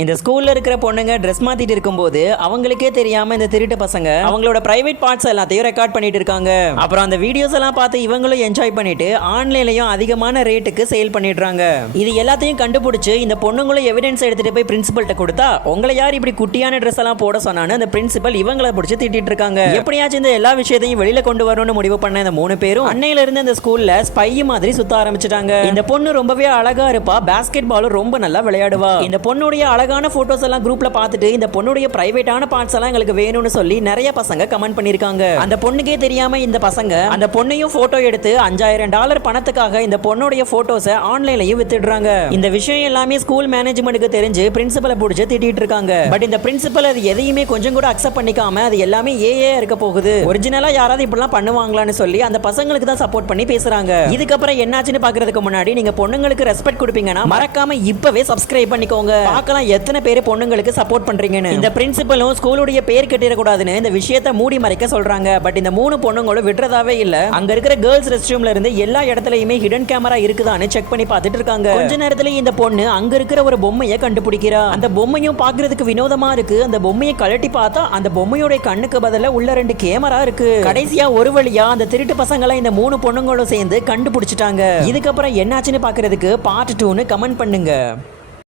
இந்த ஸ்கூல்ல இருக்கிற பொண்ணுங்க ட்ரெஸ் மாத்திட்டு இருக்கும்போது அவங்களுக்கே தெரியாம இந்த திருட்டு பசங்க அவங்களோட பிரைவேட் பார்ட்ஸ் எல்லாத்தையும் ரெக்கார்ட் பண்ணிட்டு இருக்காங்க. அப்புறம் அந்த வீடியோஸ் எல்லாம் பார்த்து இவங்களும் என்ஜாய் பண்ணிட்டு ஆன்லைன்லயும் அதிகமான ரேட்டுக்கு சேல் பண்ணிடுறாங்க. இது எல்லாத்தையும் கண்டுபிடிச்சு இந்த பொண்ணுங்களும் எவிடன்ஸ் எடுத்துட்டு போய் பிரின்சிபல்ட்ட கொடுத்தா உங்களை யார் இப்படி குட்டியான ட்ரெஸ் எல்லாம் போட சொன்னான்னு அந்த பிரின்சிபல் இவங்களை பிடிச்சி திட்டிட்டு இருக்காங்க. எப்படியாச்சும் இந்த எல்லா விஷயத்தையும் வெளியில கொண்டு வரணும்னு முடிவு பண்ண இந்த 3 பேரும் அன்னையில இருந்து இந்த ஸ்கூல்ல ஸ்பை மாதிரி சுத்த ஆரம்பிச்சிட்டாங்க. இந்த பொண்ணு ரொம்பவே அழகா இருப்பா, பாஸ்கெட் பாலும் ரொம்ப நல்லா விளையாடுவா. இந்த பொண்ணுடைய அழகான போட்டோஸ் எல்லாம் குரூப்ல பார்த்துட்டு இந்த பொண்ணுடைய பிரைவேட்டான பார்ட்ஸ் எல்லாம் எங்களுக்கு வேணும்னு சொல்லி நிறைய பசங்க கமெண்ட் பண்ணிருக்காங்க. அந்த பொண்ணுக்கே தெரியாம இந்த பசங்க அந்த பொண்ணையும் போட்டோ எடுத்து $5000 பணத்துக்காக இந்த பொண்ணுடைய போட்டோஸை ஆன்லைன்லயும் வித்துடுறாங்க. இந்த விஷயம் எல்லாமே ஸ்கூல் மேனேஜ்மெண்ட்டுக்கு தெரிஞ்சு பிரின்சிபலை பிடிச்சு திட்டிட்டு இருக்காங்க. பட் இந்த பிரின்சிபல் அது எதையுமே கொஞ்சம் கூட அக்செப்ட் பண்ணிக்காம அது எல்லாமே ஏஏ இருக்க போகுது, ஒரிஜினலா யாராவது இப்படிலாம் பண்ணுவாங்களான்னு சொல்லி அந்த பசங்களுக்கு தான் சப்போர்ட் பண்ணி பேசுறாங்க. இதுக்கப்புறம் என்னாச்சுன்னு பாக்குறதுக்கு முன்னாடி நீங்க பொண்ணுங்களுக்கு ரெஸ்பெக்ட் கொடுப்பீங்கன்னா மறக்காம இப்பவே சப்ஸ்கிரைப் பண்ணிக்கோங்க. பார்க்கலாம் எத்தனை பேர் பொண்ணுங்களுக்கு சப்போர்ட் பண்றீங்கன்னு. இந்த பிரின்சிபலும் ஸ்கூலுடைய பேர் கட்டிடக்கூடாதுன்னு இந்த விஷயத்தை மூடி மறைக்க சொல்றாங்க. பட் இந்த 3 பொண்ணுங்களும் விடுறதாவே இல்ல. அங்க இருக்கிற கேர்ள்ஸ் ரெஸ்ட் ரூம்ல இருந்து எல்லா இடத்துலயுமே ஹிடன் கேமரா இருக்குதான்னு செக் பண்ணி பார்த்துட்டு இருக்காங்க. கொஞ்ச நேரத்துல இந்த பொண்ணு அங்க இருக்கிற ஒரு பொம்மையை கண்டுபிடிக்கிறா. அந்த பொம்மையும் பாக்குறதுக்கு வினோதமா இருக்கு. அந்த பொம்மையை கழட்டி பார்த்தா அந்த பொம்மையோட கண்ணுக்கு பதிலா உள்ள 2 கேமரா இருக்கு. கடைசியா ஒரு வழியா அந்த திருட்டு பசங்களை இந்த 3 பொண்ணுங்களும் சேர்ந்து கண்டுபிடிச்சிட்டாங்க. இதுக்கப்புறம் என்னாச்சுன்னு பாக்குறதுக்கு பார்ட் 2ன்னு கமெண்ட் பண்ணுங்க.